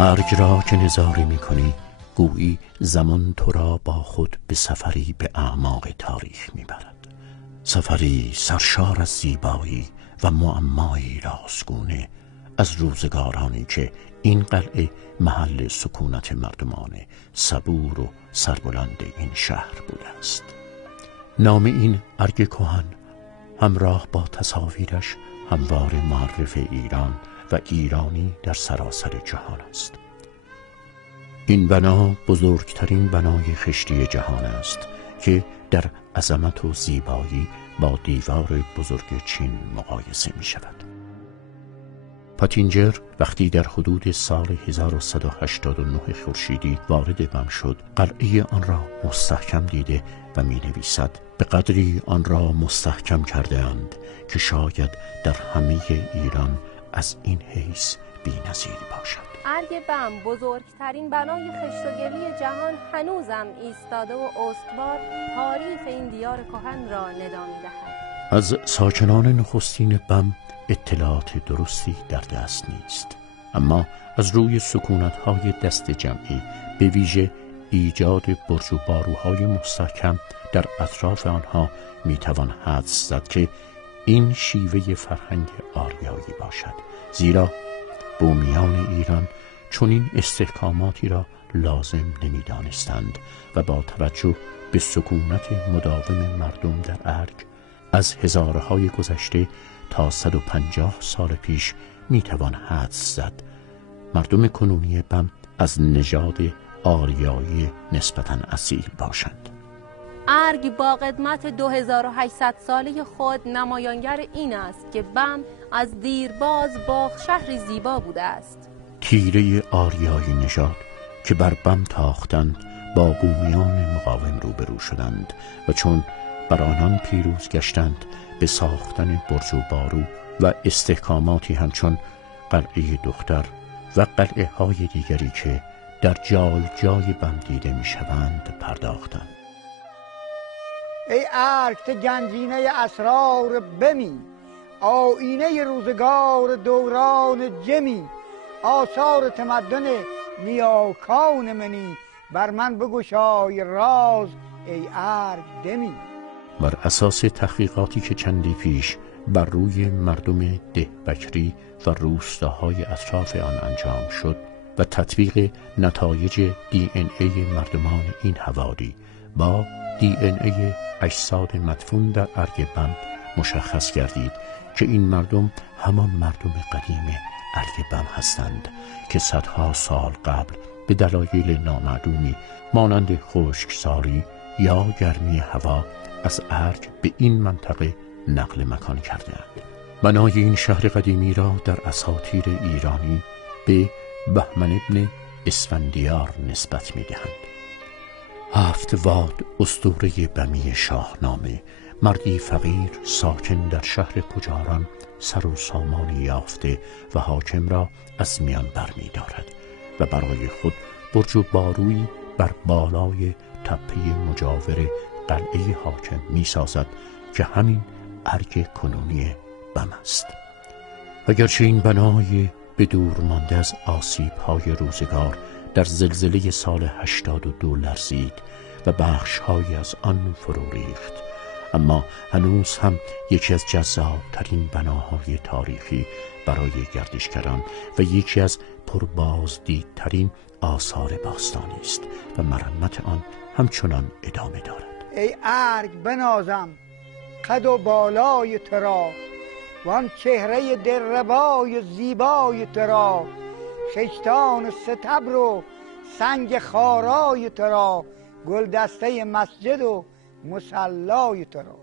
ارگ را که نظاره می کنی گویی زمان تو را با خود به سفری به اعماق تاریخ می برد، سفری سرشار از زیبایی و معمایی راستگونه از روزگارانی که این قلعه محل سکونت مردمان صبور و سربلند این شهر بوده است. نام این ارگ کهن همراه با تصاویرش هموار معرف ایران و ایرانی در سراسر جهان است. این بنا بزرگترین بنای خشتی جهان است که در عظمت و زیبایی با دیوار بزرگ چین مقایسه می شود. پاتینجر وقتی در حدود سال 1189 خورشیدی وارد بم شد، قلعه آن را مستحکم دیده و می نویسد: به قدری آن را مستحکم کرده اند که شاید در همه ایران از این حیث بی‌نظیر باشد. ارگ بم بزرگترین بنای خشت‌وگلی جهان هنوزم ایستاده و استوار تاریخ این دیار کهن را ندا می‌دهد. از ساکنان نخستین بم اطلاعات درستی در دست نیست، اما از روی سکونت‌های دست جمعی به ویژه ایجاد برج و باروهای مستحکم در اطراف آنها میتوان حدس زد که این شیوه فرهنگ آریایی باشد، زیرا بومیان ایران چنین استحکاماتی را لازم نمی‌دانستند و با توجه به سکونت مداوم مردم در ارگ از هزارهای گذشته تا 150 سال پیش میتوان حدس زد مردم کنونی بم از نژاد آریایی نسبتاً اصیل باشند. ارگ با قدمت 2800 ساله خود نمایانگر این است که بم از دیرباز باغ شهری زیبا بوده است. تیره آریایی نژاد که بر بم تاختند با بومیان مقاوم روبرو شدند و چون بر آنان پیروز گشتند به ساختن برج و بارو و استحکاماتی همچون قلعه دختر و قلعه های دیگری که در جای جای بم دیده می شوند پرداختند. ای ارگ گنجینه اسرار بمی، آینه روزگار دوران جمی، آثار تمدن نیاکان منی، بر من بگشای راز ای ارگ دمی. بر اساس تحقیقاتی که چندی پیش بر روی مردم دهبکری و روستاهای اطراف آن انجام شد و تطبیق نتایج DNA مردمان این حوالی با DNA اجساد مدفون در ارگ بم مشخص گردید که این مردم همان مردم قدیم ارگ بم هستند که صدها سال قبل به دلایل نامعلومی مانند خشکسالی یا گرمی هوا از ارگ به این منطقه نقل مکان کردند. بنای این شهر قدیمی را در اساطیر ایرانی به بهمن ابن اسفندیار نسبت می‌دهند. هفت واد اسطوره بمی شاهنامه، مردی فقیر ساکن در شهر کجاران سر و سامانی یافته و حاکم را از میان برمی دارد و برای خود برج و بارویی بر بالای تپه مجاور قلعه حاکم می سازد که همین ارگ کنونی بم است. اگرچه این بنای به دور مانده از آسیب‌های روزگار در زلزله سال 82 لرزید و بخش‌هایی از آن فرو ریخت، اما هنوز هم یکی از جذاب‌ترین بناهای تاریخی برای گردشگران و یکی از پربازدیدترین آثار باستانی است و مرمت آن همچنان ادامه دارد. ای ارگ بنازم قد و بالای ترا، وان چهره دلربای زیبای ترا، خشتان ستبر و سنگ خارای ترا، گل دسته مسجد و مصلای ترا.